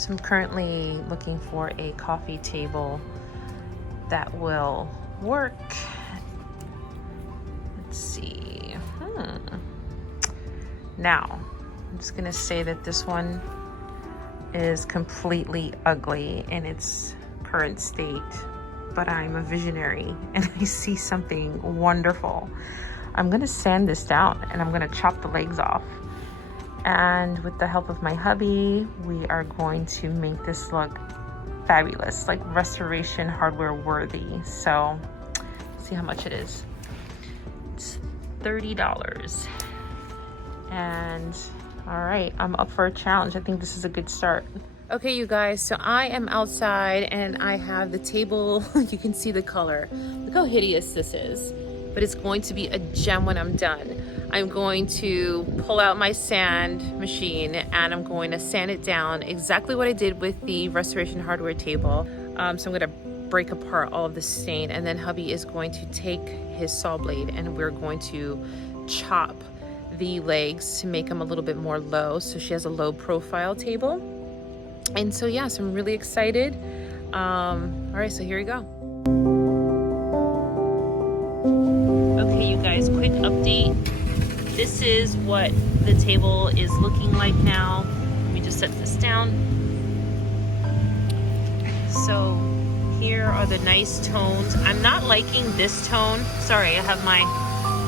So I'm currently looking for a coffee table that will work. Let's see. Now, I'm just gonna say that this one is completely ugly in its current state, but I'm a visionary and I see something wonderful. I'm gonna sand this down and I'm gonna chop the legs off. And with the help of my hubby, we are going to make this look fabulous, like restoration hardware worthy. So, see how much it is. It's $30. And all right, I'm up for a challenge. I think this is a good start. Okay, you guys, so I am outside and I have the table. You can see the color. Look how hideous this is, but it's going to be a gem when I'm done. I'm going to pull out my sand machine and I'm going to sand it down exactly what I did with the restoration hardware table. So I'm gonna break apart all of the stain, and then hubby is going to take his saw blade and we're going to chop the legs to make them a little bit more low, so she has a low profile table. And so yeah, so I'm really excited. All right, so here we go. Okay, you guys, quick update. This is what the table is looking like now. Let me just set this down. So here are the nice tones. I'm not liking this tone. Sorry, I have my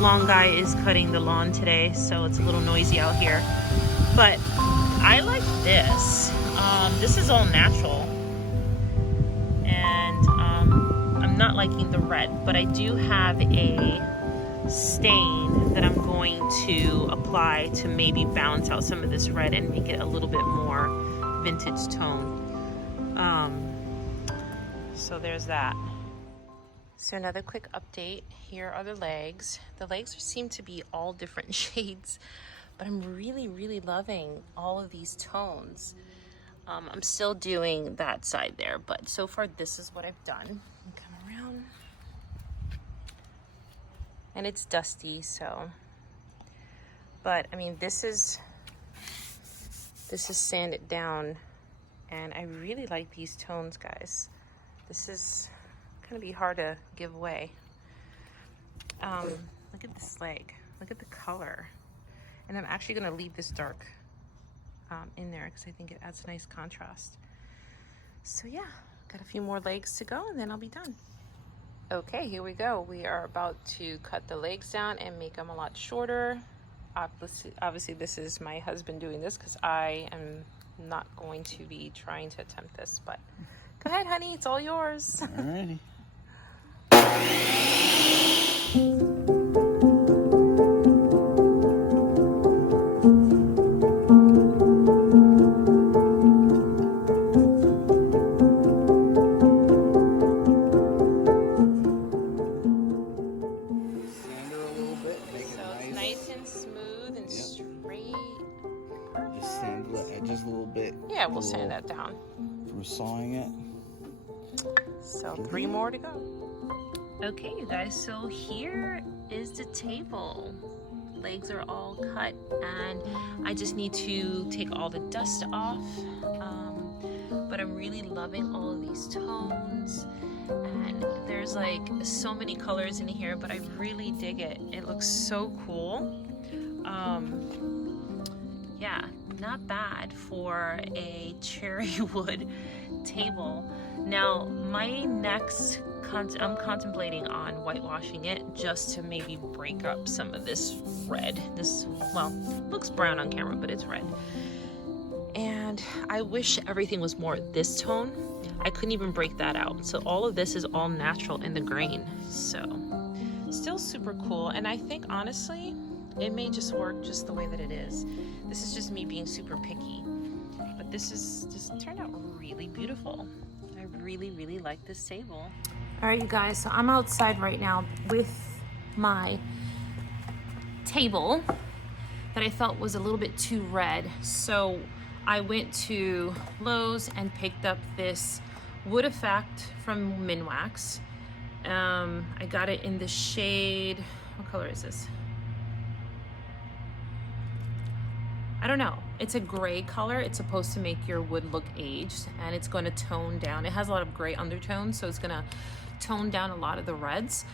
long guy is cutting the lawn today, so it's a little noisy out here. But I like this. This is all natural. And I'm not liking the red, but I do have a stain that I'm going to apply to maybe balance out some of this red and make it a little bit more vintage tone. So there's that. So another quick update. Here are the legs. The legs seem to be all different shades, but I'm really loving all of these tones. I'm still doing that side there, but so far this is what I've done. Come around. And it's dusty, so, but I mean, this is sanded down, and I really like these tones, guys. This is gonna be hard to give away. Look at this leg, look at the color. And I'm actually gonna leave this dark in there because I think it adds a nice contrast. So yeah, got a few more legs to go and then I'll be done. Okay, here we go. We are about to cut the legs down and make them a lot shorter. Obviously this is my husband doing this because I am not going to be trying to attempt this, but go ahead, honey, it's all yours. Alrighty. Yeah, we'll sand that down. From sawing it. So 3 more to go. Okay, you guys, so here is the table. Legs are all cut and I just need to take all the dust off. But I'm really loving all of these tones. And there's like so many colors in here, but I really dig it. It looks so cool. Yeah, not bad for a cherry wood table. Now, my next, I'm contemplating on whitewashing it just to maybe break up some of this red. This, well, looks brown on camera, but it's red. And I wish everything was more this tone. I couldn't even break that out. So all of this is all natural in the grain. So still super cool. And I think honestly, it may just work just the way that it is. This is just me being super picky, but this is just turned out really beautiful. I really like this table. All right, you guys, so I'm outside right now with my table that I felt was a little bit too red. So I went to Lowe's and picked up this Wood Effect from Minwax. I got it in the shade, what color is this? I don't know. It's a gray color. It's supposed to make your wood look aged, and it's going to tone down. It has a lot of gray undertones, so it's going to tone down a lot of the reds.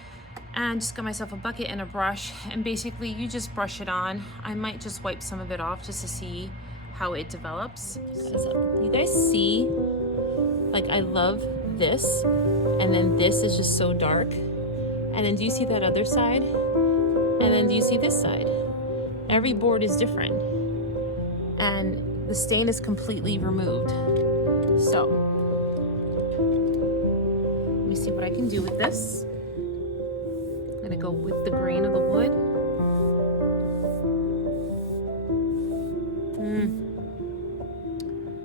And just got myself a bucket and a brush, and basically you just brush it on. I might just wipe some of it off just to see how it develops. You guys see, like, I love this, and then this is just so dark. And then do you see that other side? And then do you see this side? Every board is different. And the stain is completely removed. So, let me see what I can do with this. I'm gonna go with the grain of the wood.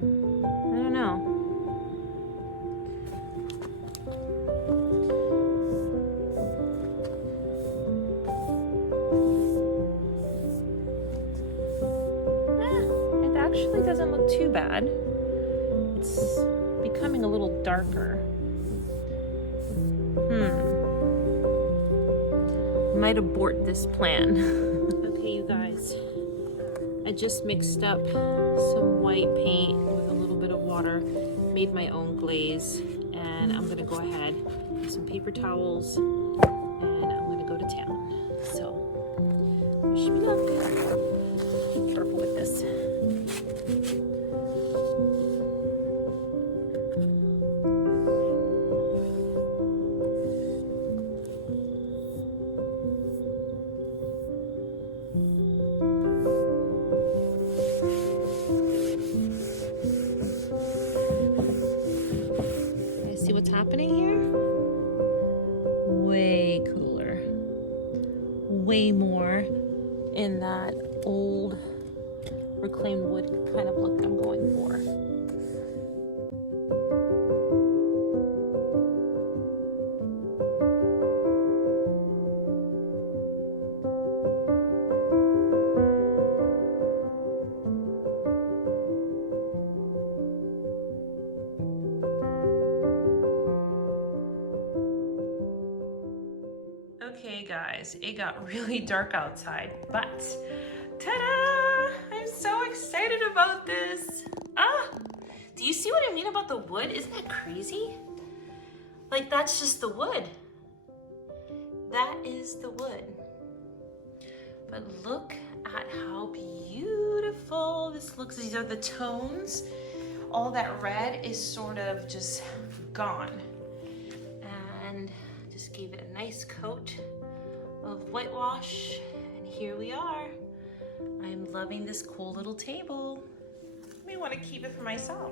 I don't know. It actually doesn't look too bad. It's becoming a little darker. Might abort this plan. Okay, you guys, I just mixed up some white paint with a little bit of water, made my own glaze, and I'm gonna go ahead with some paper towels and I'm gonna go to town. So, wish me luck. Be careful with this. What's happening here? Way cooler. Way more in that old reclaimed wood kind of look I'm going for. Okay guys, it got really dark outside, but ta-da! I'm so excited about this. Do you see what I mean about the wood? Isn't that crazy? Like, that's just the wood. That is the wood. But look at how beautiful this looks. These are the tones. All that red is sort of just gone. And just gave it a nice coat of whitewash, and here we are. I'm loving this cool little table. I may want to keep it for myself.